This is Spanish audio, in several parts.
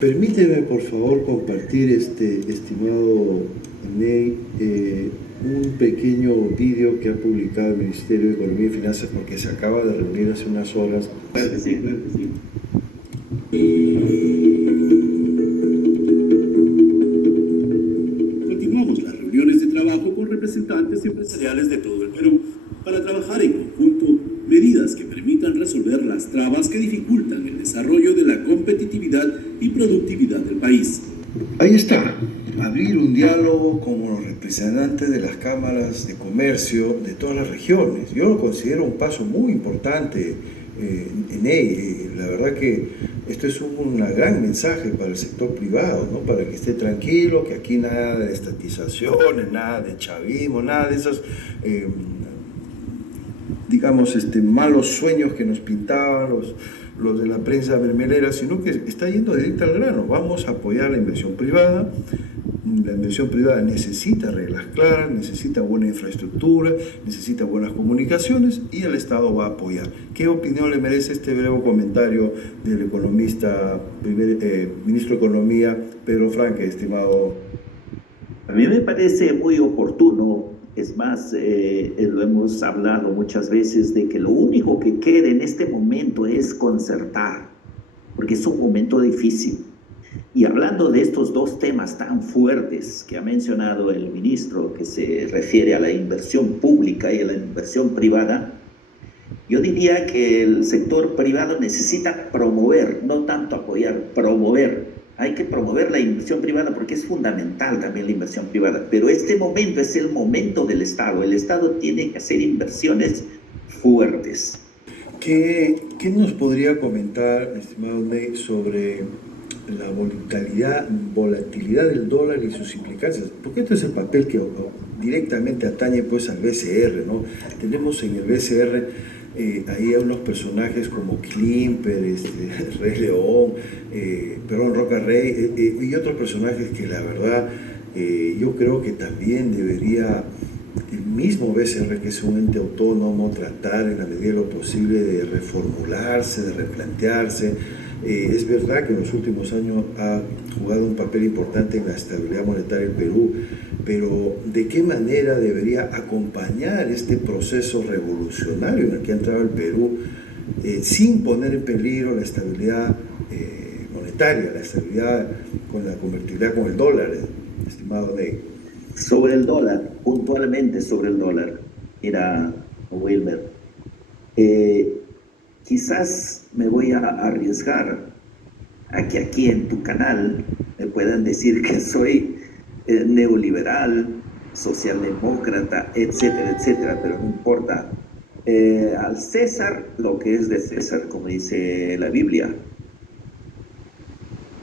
Permíteme, por favor, compartir, estimado Ney, un pequeño vídeo que ha publicado el Ministerio de Economía y Finanzas porque se acaba de reunir hace unas horas. Claro que sí, claro que sí. Continuamos las reuniones de trabajo con representantes empresariales de todo el Perú para trabajar en conjunto medidas que permitan resolver las trabas que dificultan el desarrollo de la competitividad y productividad del país. Ahí está, abrir un diálogo con los representantes de las cámaras de comercio de todas las regiones. Yo lo considero un paso muy importante, Ney. La verdad que esto es un gran mensaje para el sector privado, ¿no? Para que esté tranquilo, que aquí nada de estatizaciones, nada de chavismo, nada de esos, digamos, malos sueños que nos pintaban los de la prensa mermelera, sino que está yendo directo al grano. Vamos a apoyar la inversión privada. La inversión privada necesita reglas claras, necesita buena infraestructura, necesita buenas comunicaciones y el Estado va a apoyar. ¿Qué opinión le merece este breve comentario del economista, ministro de Economía, Pedro Franque, estimado? A mí me parece muy oportuno. Es más, lo hemos hablado muchas veces de que lo único que queda en este momento es concertar, porque es un momento difícil. Y hablando de estos dos temas tan fuertes que ha mencionado el ministro, que se refiere a la inversión pública y a la inversión privada, yo diría que el sector privado necesita promover, no tanto apoyar, promover. Hay que promover la inversión privada porque es fundamental también la inversión privada. Pero este momento es el momento del Estado. El Estado tiene que hacer inversiones fuertes. ¿Qué nos podría comentar, estimado Ney, sobre la volatilidad del dólar y sus implicancias? Porque este es el papel que directamente atañe pues al BCR, ¿no? Tenemos en el BCR ahí a unos personajes como Klimper, Rey León, Roca Rey, y otros personajes que la verdad yo creo que también debería el mismo BCR, que es un ente autónomo, tratar en la medida de lo posible de reformularse, de replantearse. Es verdad que en los últimos años ha jugado un papel importante en la estabilidad monetaria del Perú, pero ¿de qué manera debería acompañar este proceso revolucionario en el que ha entrado el Perú sin poner en peligro la estabilidad monetaria, la estabilidad con la convertibilidad con el dólar, estimado Ney? Sobre el dólar, puntualmente sobre el dólar, mira, Wilmer, quizás me voy a arriesgar a que aquí en tu canal me puedan decir que soy neoliberal, socialdemócrata, etcétera, etcétera, pero no importa. Al César lo que es de César, como dice la Biblia.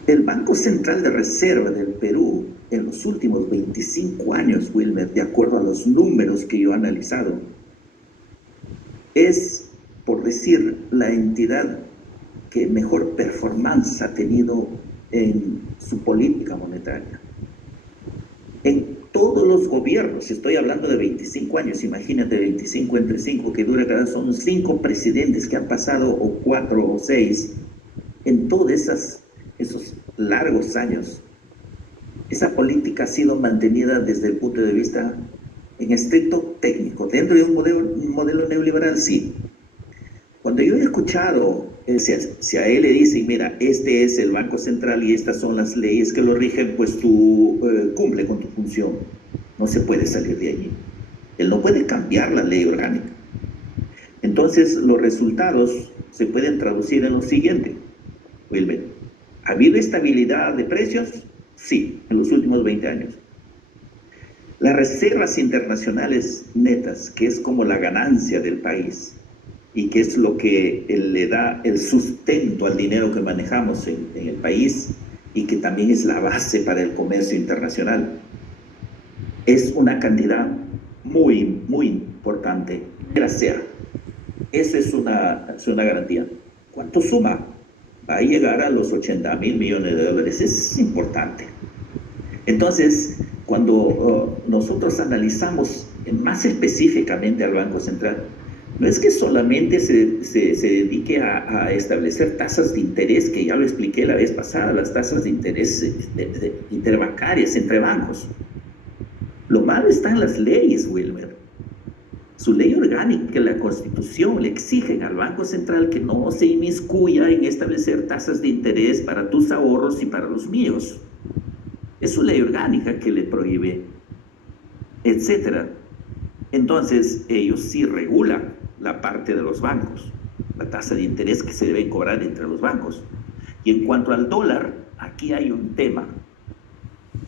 El Banco Central de Reserva del Perú en los últimos 25 años, Wilmer, de acuerdo a los números que yo he analizado, es, por decir, la entidad que mejor performance ha tenido en su política monetaria. En todos los gobiernos, estoy hablando de 25 años, imagínate 25 entre 5 que dura cada, son 5 presidentes que han pasado, o 4 o 6, en todos esos largos años. Esa política ha sido mantenida desde el punto de vista en estricto técnico. Dentro de un modelo neoliberal, sí. Cuando yo he escuchado, si a él le dicen, mira, este es el Banco Central y estas son las leyes que lo rigen, pues tú cumple con tu función. No se puede salir de allí. Él no puede cambiar la ley orgánica. Entonces, los resultados se pueden traducir en lo siguiente, Wilmer. ¿Ha habido estabilidad de precios? Sí, en los últimos 20 años. Las reservas internacionales netas, que es como la ganancia del país y que es lo que le da el sustento al dinero que manejamos en el país y que también es la base para el comercio internacional, es una cantidad muy, muy importante. Sea. Eso es una garantía. ¿Cuánto suma? Va a llegar a los 80.000 millones de dólares. Es importante. Entonces, cuando nosotros analizamos más específicamente al Banco Central, No es que solamente se dedique a establecer tasas de interés, que ya lo expliqué la vez pasada, las tasas de interés interbancarias entre bancos. Lo malo está en las leyes, Wilmer. Su ley orgánica, la Constitución, le exigen al Banco Central que no se inmiscuya en establecer tasas de interés para tus ahorros y para los míos. Es su ley orgánica que le prohíbe, etcétera. Entonces, ellos sí regulan la parte de los bancos, la tasa de interés que se debe cobrar entre los bancos. Y en cuanto al dólar, aquí hay un tema.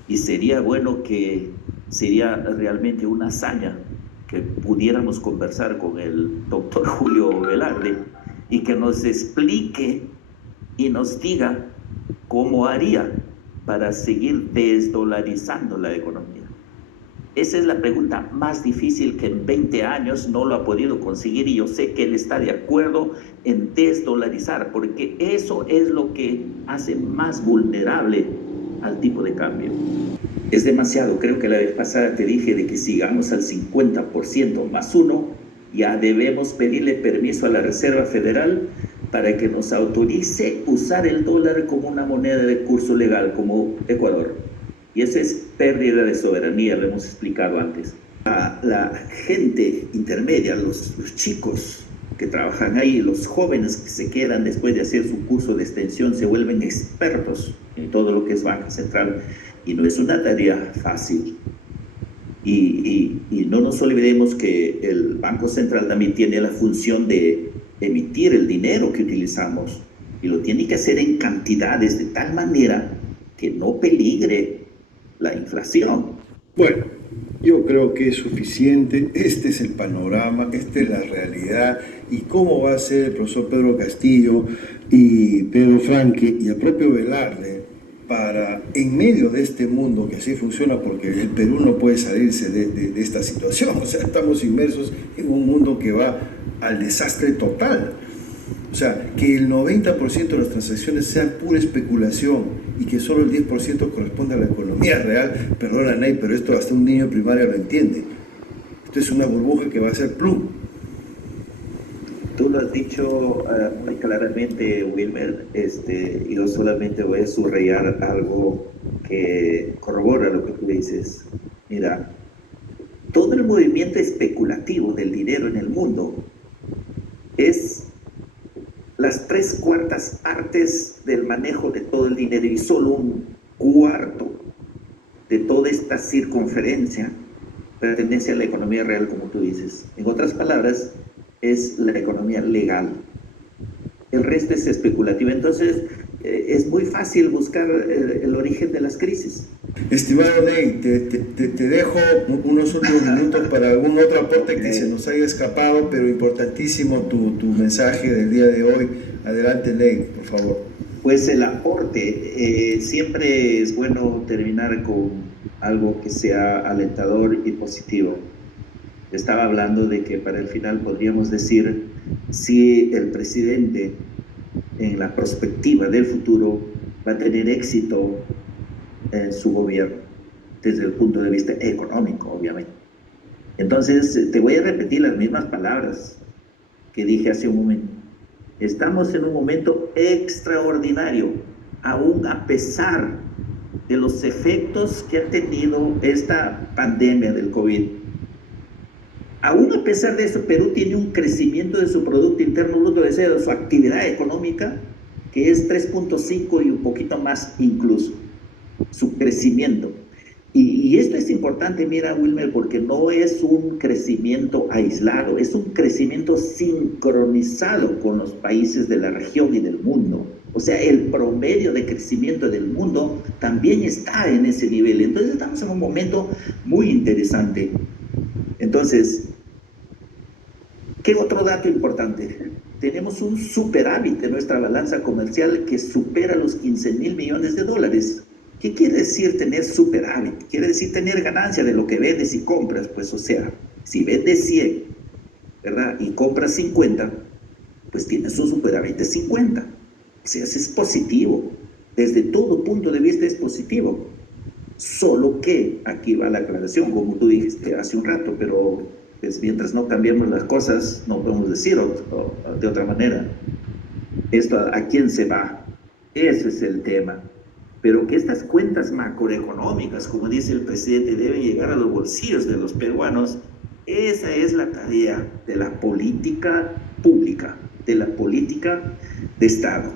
Y sería bueno que sería realmente una hazaña que pudiéramos conversar con el doctor Julio Velarde y que nos explique y nos diga cómo haría para seguir desdolarizando la economía. Esa es la pregunta más difícil que en 20 años no lo ha podido conseguir, y yo sé que él está de acuerdo en desdolarizar, porque eso es lo que hace más vulnerable al tipo de cambio. Es demasiado. Creo que la vez pasada te dije de que sigamos al 50% más uno, ya debemos pedirle permiso a la Reserva Federal para que nos autorice usar el dólar como una moneda de curso legal, como Ecuador. Y esa es pérdida de soberanía, lo hemos explicado antes. La gente intermedia, los chicos que trabajan ahí, los jóvenes que se quedan después de hacer su curso de extensión, se vuelven expertos en todo lo que es banca central, y no es una tarea fácil. Y no nos olvidemos que el Banco Central también tiene la función de emitir el dinero que utilizamos, y lo tiene que hacer en cantidades de tal manera que no peligre la inflación. Bueno, yo creo que es suficiente. Este es el panorama, esta es la realidad. ¿Y cómo va a ser el profesor Pedro Castillo y Pedro Franque y el propio Velarde para, en medio de este mundo que así funciona, porque el Perú no puede salirse de esta situación? O sea, estamos inmersos en un mundo que va al desastre total. O sea, que el 90% de las transacciones sean pura especulación y que solo el 10% corresponde a la economía real. Perdona, Ney, pero esto hasta un niño de primaria lo entiende. Esto es una burbuja que va a ser plum. Tú lo has dicho muy claramente, Wilmer. Yo solamente voy a subrayar algo que corrobora lo que tú dices. Mira, todo el movimiento especulativo del dinero en el mundo es las 3/4 partes del manejo de todo el dinero, y solo un cuarto de toda esta circunferencia pertenece a la economía real, como tú dices. En otras palabras, es la economía legal. El resto es especulativa. Entonces, es muy fácil buscar el origen de las crisis. Estimado Ney, te dejo unos últimos minutos para algún otro aporte que se nos haya escapado, pero importantísimo tu mensaje del día de hoy. Adelante, Ney, por favor. Pues el aporte, siempre es bueno terminar con algo que sea alentador y positivo. Estaba hablando de que para el final podríamos decir si el presidente en la perspectiva del futuro va a tener éxito en su gobierno desde el punto de vista económico, obviamente. Entonces, te voy a repetir las mismas palabras que dije hace un momento. Estamos en un momento extraordinario, aún a pesar de los efectos que ha tenido esta pandemia del COVID. Aún a pesar de eso, Perú tiene un crecimiento de su Producto Interno Bruto, de su actividad económica, que es 3.5 y un poquito más incluso, su crecimiento. Y esto es importante, mira, Wilmer, porque no es un crecimiento aislado, es un crecimiento sincronizado con los países de la región y del mundo. O sea, el promedio de crecimiento del mundo también está en ese nivel. Entonces estamos en un momento muy interesante. Entonces, ¿qué otro dato importante? Tenemos un superávit de nuestra balanza comercial que supera los 15,000 millones de dólares. ¿Qué quiere decir tener superávit? Quiere decir tener ganancia de lo que vendes y compras. Pues, o sea, si vendes 100, ¿verdad? Y compras 50, pues tienes un superávit de 50. O sea, eso es positivo. Desde todo punto de vista es positivo. Solo que, aquí va la aclaración, como tú dijiste hace un rato, pero pues mientras no cambiemos las cosas, no podemos decir de otra manera. Esto, ¿a quién se va? Ese es el tema. Pero que estas cuentas macroeconómicas, como dice el presidente, deben llegar a los bolsillos de los peruanos, esa es la tarea de la política pública, de la política de Estado.